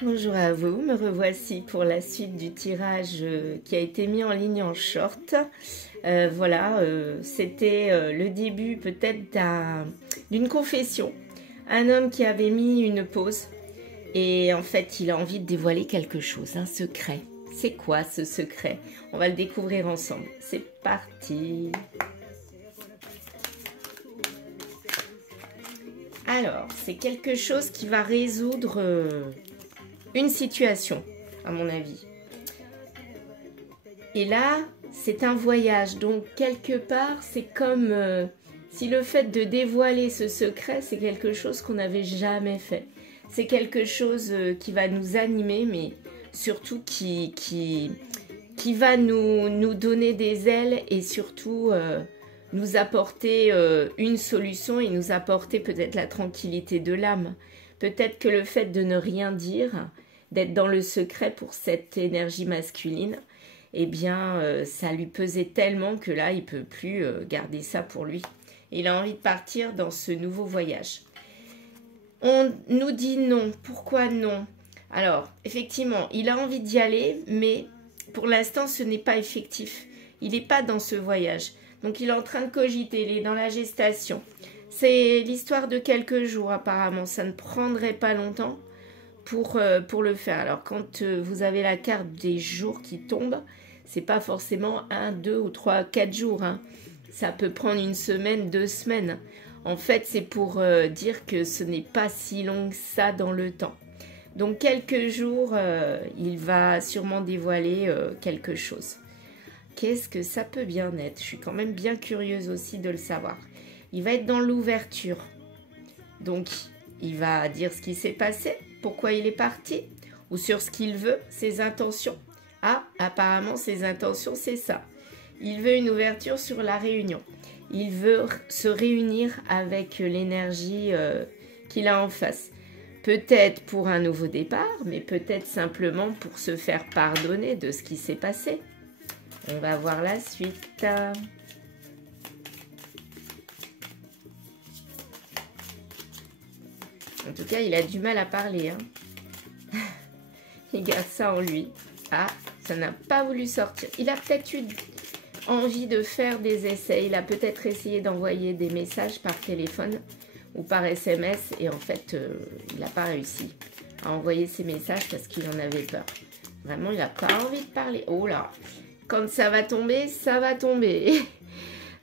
Bonjour à vous, me revoici pour la suite du tirage qui a été mis en ligne en short. C'était le début peut-être d'une confession. Un homme qui avait mis une pause et en fait il a envie de dévoiler quelque chose, un secret. C'est quoi ce secret? On va le découvrir ensemble. C'est parti! Alors, c'est quelque chose qui va résoudre une situation, à mon avis. Et là, c'est un voyage. Donc, quelque part, c'est comme si le fait de dévoiler ce secret, c'est quelque chose qu'on n'avait jamais fait. C'est quelque chose qui va nous animer, mais surtout qui va nous donner des ailes et surtout nous apporter une solution et nous apporter peut-être la tranquillité de l'âme. Peut-être que le fait de ne rien dire, d'être dans le secret pour cette énergie masculine, eh bien, ça lui pesait tellement que là, il ne peut plus garder ça pour lui. Il a envie de partir dans ce nouveau voyage. On nous dit non. Pourquoi non? Alors, effectivement, il a envie d'y aller, mais pour l'instant, ce n'est pas effectif. Il n'est pas dans ce voyage. Donc, il est en train de cogiter, il est dans la gestation. C'est l'histoire de quelques jours, apparemment. Ça ne prendrait pas longtemps pour le faire. Alors, quand vous avez la carte des jours qui tombent, c'est pas forcément 1, 2 ou 3, 4 jours. Hein. Ça peut prendre une semaine, 2 semaines. En fait, c'est pour dire que ce n'est pas si long que ça dans le temps. Donc, quelques jours, il va sûrement dévoiler quelque chose. Qu'est-ce que ça peut bien être? Je suis quand même bien curieuse aussi de le savoir. Il va être dans l'ouverture. Donc, il va dire ce qui s'est passé, pourquoi il est parti, ou sur ce qu'il veut, ses intentions. Ah, apparemment, ses intentions, c'est ça. Il veut une ouverture sur la réunion. Il veut se réunir avec l'énergie qu'il a en face. Peut-être pour un nouveau départ, mais peut-être simplement pour se faire pardonner de ce qui s'est passé. On va voir la suite. En tout cas, il a du mal à parler. Hein. Il garde ça en lui. Ah, ça n'a pas voulu sortir. Il a peut-être eu envie de faire des essais. Il a peut-être essayé d'envoyer des messages par téléphone ou par SMS. Et en fait, il n'a pas réussi à envoyer ces messages parce qu'il en avait peur. Vraiment, il n'a pas envie de parler. Oh là! Quand ça va tomber, ça va tomber.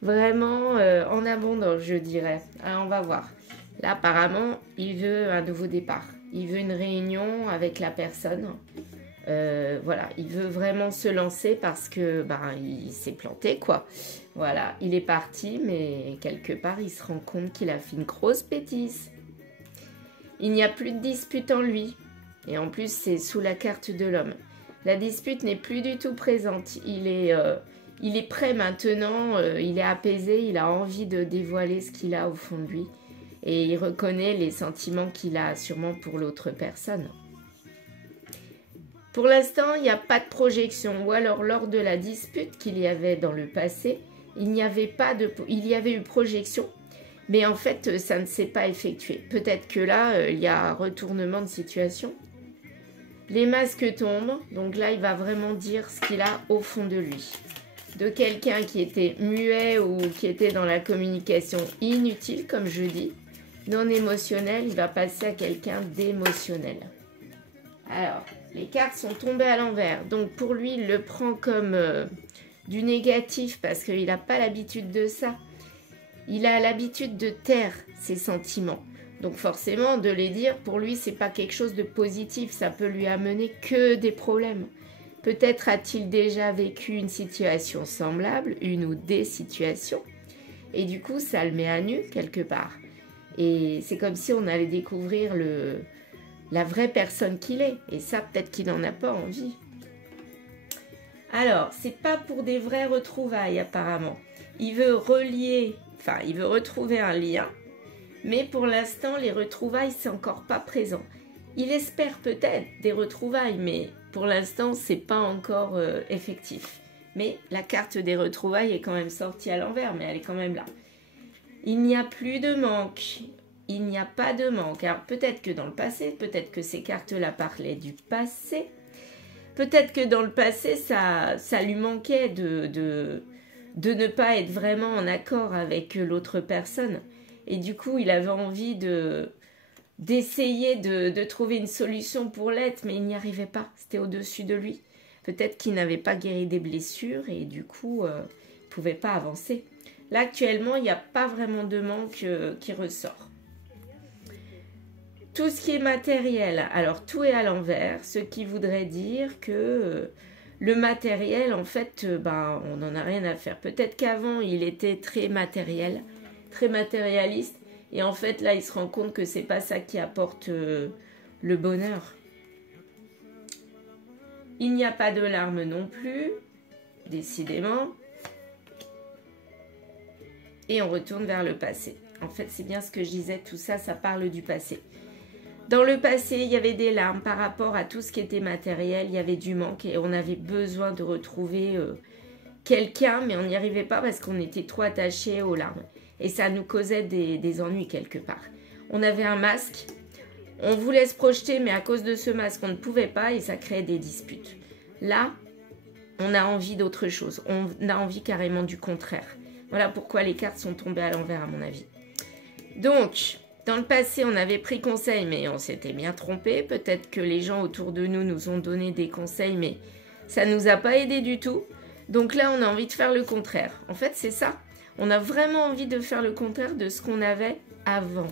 Vraiment en abondance, je dirais. Alors, on va voir. Là, apparemment, il veut un nouveau départ. Il veut une réunion avec la personne. Voilà, il veut vraiment se lancer parce que il s'est planté, quoi. Voilà, il est parti, mais quelque part, il se rend compte qu'il a fait une grosse bêtise. Il n'y a plus de dispute en lui. Et en plus, c'est sous la carte de l'homme. La dispute n'est plus du tout présente. Il est prêt maintenant, il est apaisé, il a envie de dévoiler ce qu'il a au fond de lui. Et il reconnaît les sentiments qu'il a sûrement pour l'autre personne. Pour l'instant, il n'y a pas de projection. Ou alors, lors de la dispute qu'il y avait dans le passé, il y avait eu projection. Mais en fait, ça ne s'est pas effectué. Peut-être que là, il y a un retournement de situation. Les masques tombent, donc là, il va vraiment dire ce qu'il a au fond de lui. De quelqu'un qui était muet ou qui était dans la communication inutile, comme je dis, non émotionnel, il va passer à quelqu'un d'émotionnel. Alors, les cartes sont tombées à l'envers, donc pour lui, il le prend comme du négatif parce qu'il n'a pas l'habitude de ça. Il a l'habitude de taire ses sentiments. Donc forcément, de les dire, pour lui, c'est pas quelque chose de positif. Ça peut lui amener que des problèmes. Peut-être a-t-il déjà vécu une situation semblable, une ou des situations. Et du coup, ça le met à nu quelque part. Et c'est comme si on allait découvrir la vraie personne qu'il est. Et ça, peut-être qu'il n'en a pas envie. Alors, c'est pas pour des vraies retrouvailles apparemment. Il veut il veut retrouver un lien. Mais pour l'instant, les retrouvailles, c'est encore pas présent. Il espère peut-être des retrouvailles, mais pour l'instant, c'est pas encore effectif. Mais la carte des retrouvailles est quand même sortie à l'envers, mais elle est quand même là. Il n'y a plus de manque. il n'y a pas de manque. Alors peut-être que dans le passé, peut-être que ces cartes-là parlaient du passé, peut-être que dans le passé, ça lui manquait de ne pas être vraiment en accord avec l'autre personne. Et du coup, il avait envie d'essayer de trouver une solution pour l'être, mais il n'y arrivait pas. C'était au-dessus de lui. Peut-être qu'il n'avait pas guéri des blessures et du coup, il ne pouvait pas avancer. Là, actuellement, il n'y a pas vraiment de manque qui ressort. Tout ce qui est matériel, alors tout est à l'envers, ce qui voudrait dire que le matériel, en fait, on n'en a rien à faire. Peut-être qu'avant, il était très matériel, très matérialiste, et en fait, là, il se rend compte que c'est pas ça qui apporte le bonheur. Il n'y a pas de larmes non plus, décidément. Et on retourne vers le passé. En fait, c'est bien ce que je disais, tout ça, ça parle du passé. Dans le passé, il y avait des larmes par rapport à tout ce qui était matériel, il y avait du manque et on avait besoin de retrouver quelqu'un, mais on n'y arrivait pas parce qu'on était trop attachés aux larmes. Et ça nous causait des ennuis quelque part. On avait un masque, on voulait se projeter, mais à cause de ce masque, on ne pouvait pas et ça créait des disputes. Là, on a envie d'autre chose, on a envie carrément du contraire. Voilà pourquoi les cartes sont tombées à l'envers à mon avis. Donc, dans le passé, on avait pris conseil, mais on s'était bien trompé. Peut-être que les gens autour de nous nous ont donné des conseils, mais ça ne nous a pas aidé du tout. Donc là, on a envie de faire le contraire. En fait, c'est ça. On a vraiment envie de faire le contraire de ce qu'on avait avant.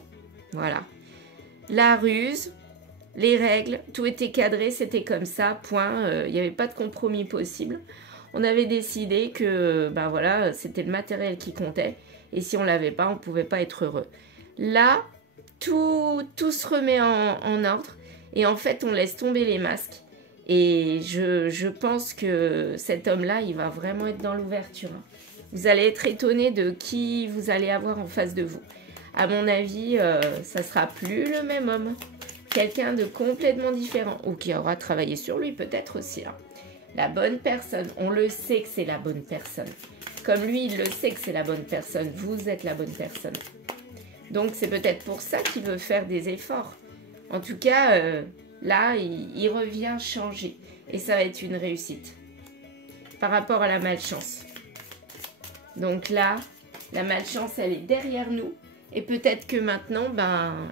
Voilà. La ruse, les règles, tout était cadré, c'était comme ça, point. Il n'y avait pas de compromis possible. On avait décidé que voilà, c'était le matériel qui comptait. Et si on ne l'avait pas, on ne pouvait pas être heureux. Là, tout se remet en ordre. Et en fait, on laisse tomber les masques. Et je pense que cet homme-là, il va vraiment être dans l'ouverture. Vous allez être étonné de qui vous allez avoir en face de vous. À mon avis, ça ne sera plus le même homme. Quelqu'un de complètement différent. Ou qui aura travaillé sur lui peut-être aussi. La bonne personne. On le sait que c'est la bonne personne. Comme lui, il le sait que c'est la bonne personne. Vous êtes la bonne personne. Donc, c'est peut-être pour ça qu'il veut faire des efforts. En tout cas, là, il revient changer. Et ça va être une réussite. Par rapport à la malchance. Donc là, la malchance, elle est derrière nous. Et peut-être que maintenant,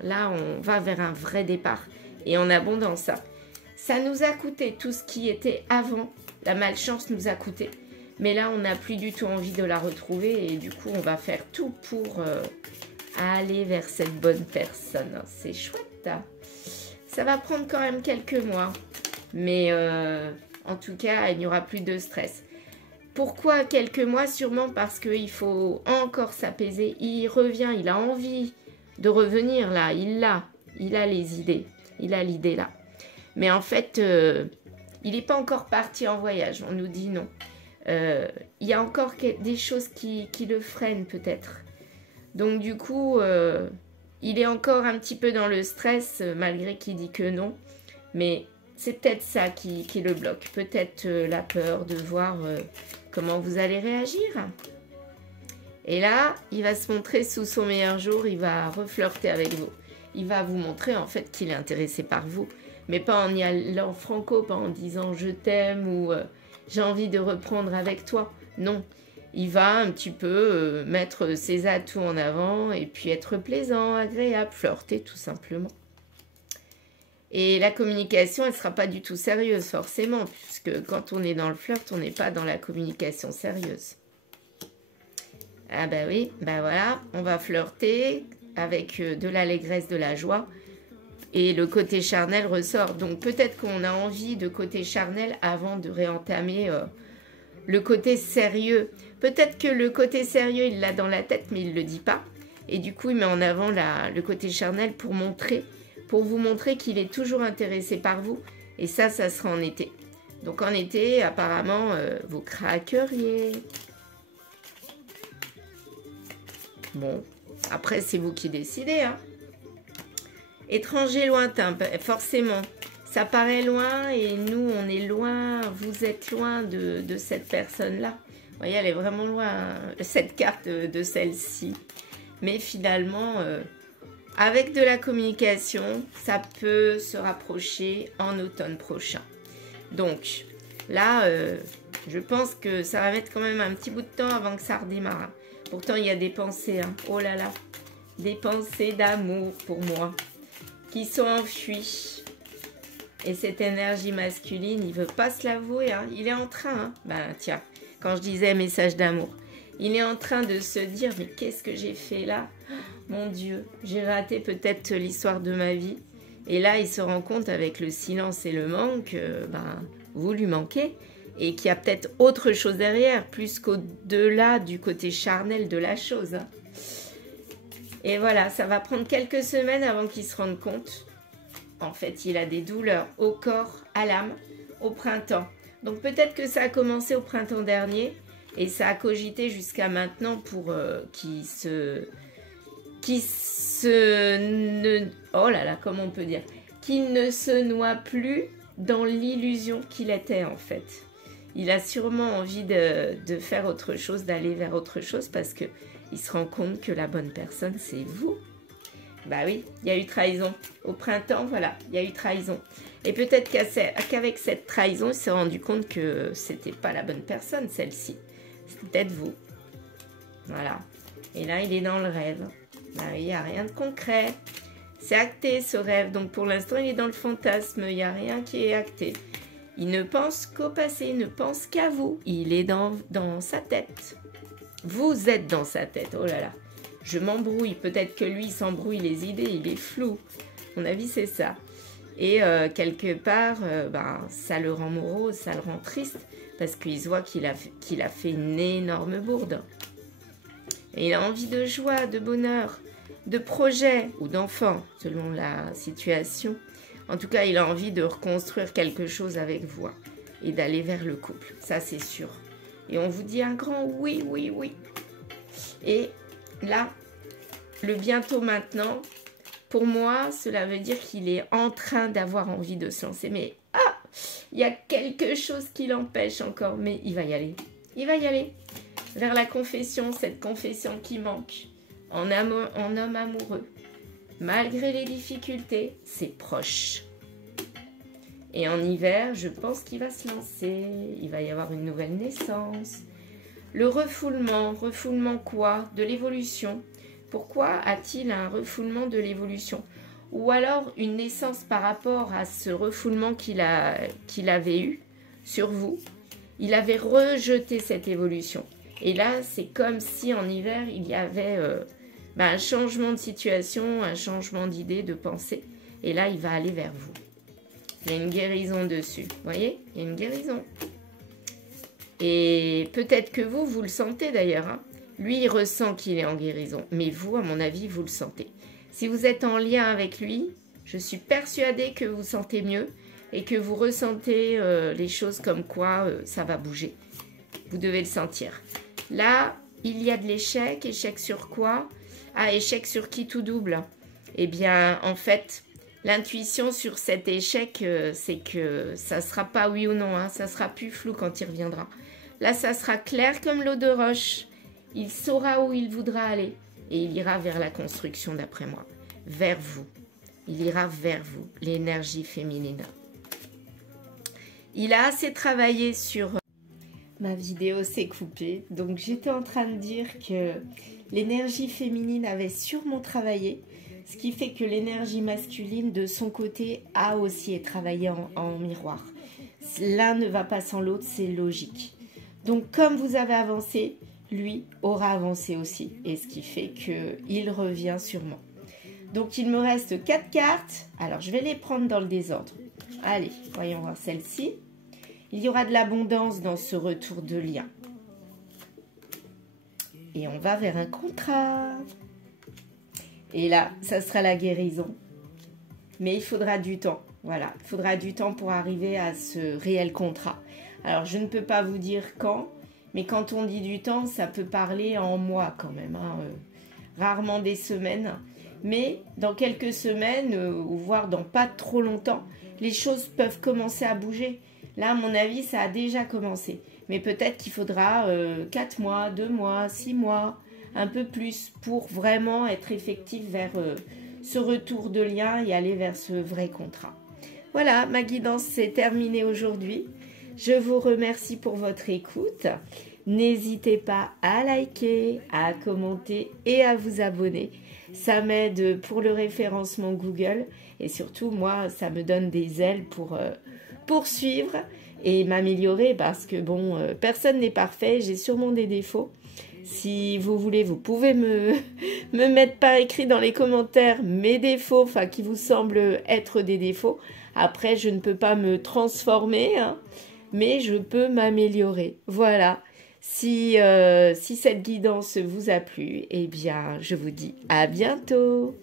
là, on va vers un vrai départ. Et en abondance, ça. Ça nous a coûté tout ce qui était avant. La malchance nous a coûté. Mais là, on n'a plus du tout envie de la retrouver. Et du coup, on va faire tout pour aller vers cette bonne personne. C'est chouette. Ça va prendre quand même quelques mois. Mais en tout cas, il n'y aura plus de stress. Pourquoi quelques mois? Sûrement parce qu'il faut encore s'apaiser. Il revient, il a envie de revenir là. Il a les idées. Il a l'idée là. Mais en fait, il n'est pas encore parti en voyage. On nous dit non. Il y a encore des choses qui le freinent peut-être. Donc du coup, il est encore un petit peu dans le stress, malgré qu'il dit que non. Mais c'est peut-être ça qui le bloque. Peut-être la peur de voir comment vous allez réagir. Et là, il va se montrer sous son meilleur jour. Il va reflirter avec vous. Il va vous montrer en fait qu'il est intéressé par vous. Mais pas en y allant franco, pas en disant je t'aime ou j'ai envie de reprendre avec toi. Non. Il va un petit peu mettre ses atouts en avant et puis être plaisant, agréable, flirter tout simplement. Et la communication, elle ne sera pas du tout sérieuse forcément, puisque quand on est dans le flirt, on n'est pas dans la communication sérieuse. Ah bah oui, bah voilà, on va flirter avec de l'allégresse, de la joie. Et le côté charnel ressort. Donc peut-être qu'on a envie de côté charnel avant de réentamer le côté sérieux. Peut-être que le côté sérieux, il l'a dans la tête, mais il ne le dit pas. Et du coup, il met en avant le côté charnel pour vous montrer qu'il est toujours intéressé par vous. Et ça sera en été. Donc en été, apparemment, vous craqueriez. Bon, après, c'est vous qui décidez, hein. Étranger lointain, forcément, ça paraît loin et nous, on est loin, vous êtes loin de cette personne-là. Vous voyez, elle est vraiment loin, cette carte de celle-ci. Mais finalement, avec de la communication, ça peut se rapprocher en automne prochain. Donc là, je pense que ça va mettre quand même un petit bout de temps avant que ça redémarre. Pourtant, il y a des pensées, hein. Oh là là, des pensées d'amour pour moi qui sont enfuies. Et cette énergie masculine, il ne veut pas se l'avouer, hein. Il est en train, hein. Ben tiens, quand je disais message d'amour, il est en train de se dire, mais qu'est-ce que j'ai fait là? Mon Dieu, j'ai raté peut-être l'histoire de ma vie. Et là, il se rend compte avec le silence et le manque, ben, vous lui manquez. Et qu'il y a peut-être autre chose derrière, plus qu'au-delà du côté charnel de la chose. Hein. Et voilà, ça va prendre quelques semaines avant qu'il se rende compte. En fait, il a des douleurs au corps, à l'âme, au printemps. Donc peut-être que ça a commencé au printemps dernier et ça a cogité jusqu'à maintenant pour oh là là, comment on peut dire, qu'il ne se noie plus dans l'illusion qu'il était en fait. Il a sûrement envie de faire autre chose, d'aller vers autre chose parce qu'il se rend compte que la bonne personne, c'est vous. Bah oui, il y a eu trahison. Au printemps, voilà, il y a eu trahison. Et peut-être qu'avec cette trahison, il s'est rendu compte que c'était pas la bonne personne, celle-ci. C'était peut-être vous. Voilà. Et là, il est dans le rêve. Bah oui, il n'y a rien de concret. C'est acté, ce rêve. Donc, pour l'instant, il est dans le fantasme. Il n'y a rien qui est acté. Il ne pense qu'au passé, il ne pense qu'à vous. Il est dans sa tête. Vous êtes dans sa tête. Oh là là. Je m'embrouille. Peut-être que lui, il s'embrouille les idées. Il est flou. À mon avis, c'est ça. Et quelque part, ça le rend morose, ça le rend triste. Parce qu'il se voit qu'il a fait une énorme bourde. Et il a envie de joie, de bonheur, de projet ou d'enfant, selon la situation. En tout cas, il a envie de reconstruire quelque chose avec vous et d'aller vers le couple. Ça, c'est sûr. Et on vous dit un grand oui, oui, oui. Et là, le bientôt maintenant, pour moi, cela veut dire qu'il est en train d'avoir envie de se lancer. Mais il y a quelque chose qui l'empêche encore. Mais il va y aller. Il va y aller. Vers la confession, cette confession qui manque. En homme amoureux. Malgré les difficultés, c'est proche. Et en hiver, je pense qu'il va se lancer. Il va y avoir une nouvelle naissance. Le refoulement. Refoulement quoi? De l'évolution. Pourquoi a-t-il un refoulement de l'évolution? Ou alors une naissance par rapport à ce refoulement qu'il avait eu sur vous. Il avait rejeté cette évolution. Et là, c'est comme si en hiver, il y avait un changement de situation, un changement d'idée, de pensée. Et là, il va aller vers vous. Il y a une guérison dessus. Vous voyez? Il y a une guérison. Et peut-être que vous le sentez d'ailleurs. Hein. Lui, il ressent qu'il est en guérison. Mais vous, à mon avis, vous le sentez. Si vous êtes en lien avec lui, je suis persuadée que vous sentez mieux et que vous ressentez les choses comme quoi ça va bouger. Vous devez le sentir. Là, il y a de l'échec. Échec sur quoi? Ah, échec sur qui tout double? Eh bien, en fait, l'intuition sur cet échec, c'est que ça ne sera pas oui ou non. Hein, ça sera plus flou quand il reviendra. Là, ça sera clair comme l'eau de roche. Il saura où il voudra aller. Et il ira vers la construction, d'après moi. Vers vous. Il ira vers vous. L'énergie féminine. Il a assez travaillé sur... Ma vidéo s'est coupée. Donc, j'étais en train de dire que l'énergie féminine avait sûrement travaillé. Ce qui fait que l'énergie masculine, de son côté, a aussi travaillé en miroir. L'un ne va pas sans l'autre, c'est logique. Donc, comme vous avez avancé, lui aura avancé aussi. Et ce qui fait qu'il revient sûrement. Donc, il me reste 4 cartes. Alors, je vais les prendre dans le désordre. Allez, voyons voir celle-ci. Il y aura de l'abondance dans ce retour de lien. Et on va vers un contrat. Et là, ça sera la guérison. Mais il faudra du temps. Voilà, il faudra du temps pour arriver à ce réel contrat. Alors, je ne peux pas vous dire quand, mais quand on dit du temps, ça peut parler en mois quand même. Hein, rarement des semaines. Mais dans quelques semaines, ou voire dans pas trop longtemps, les choses peuvent commencer à bouger. Là, à mon avis, ça a déjà commencé. Mais peut-être qu'il faudra 4 mois, 2 mois, 6 mois, un peu plus pour vraiment être effectif vers ce retour de lien et aller vers ce vrai contrat. Voilà, ma guidance s'est terminée aujourd'hui. Je vous remercie pour votre écoute. N'hésitez pas à liker, à commenter et à vous abonner. Ça m'aide pour le référencement Google et surtout, moi, ça me donne des ailes pour poursuivre et m'améliorer parce que, bon, personne n'est parfait, j'ai sûrement des défauts. Si vous voulez, vous pouvez me mettre par écrit dans les commentaires mes défauts, enfin, qui vous semblent être des défauts. Après, je ne peux pas me transformer, hein, mais je peux m'améliorer. Voilà. Si cette guidance vous a plu, eh bien, je vous dis à bientôt.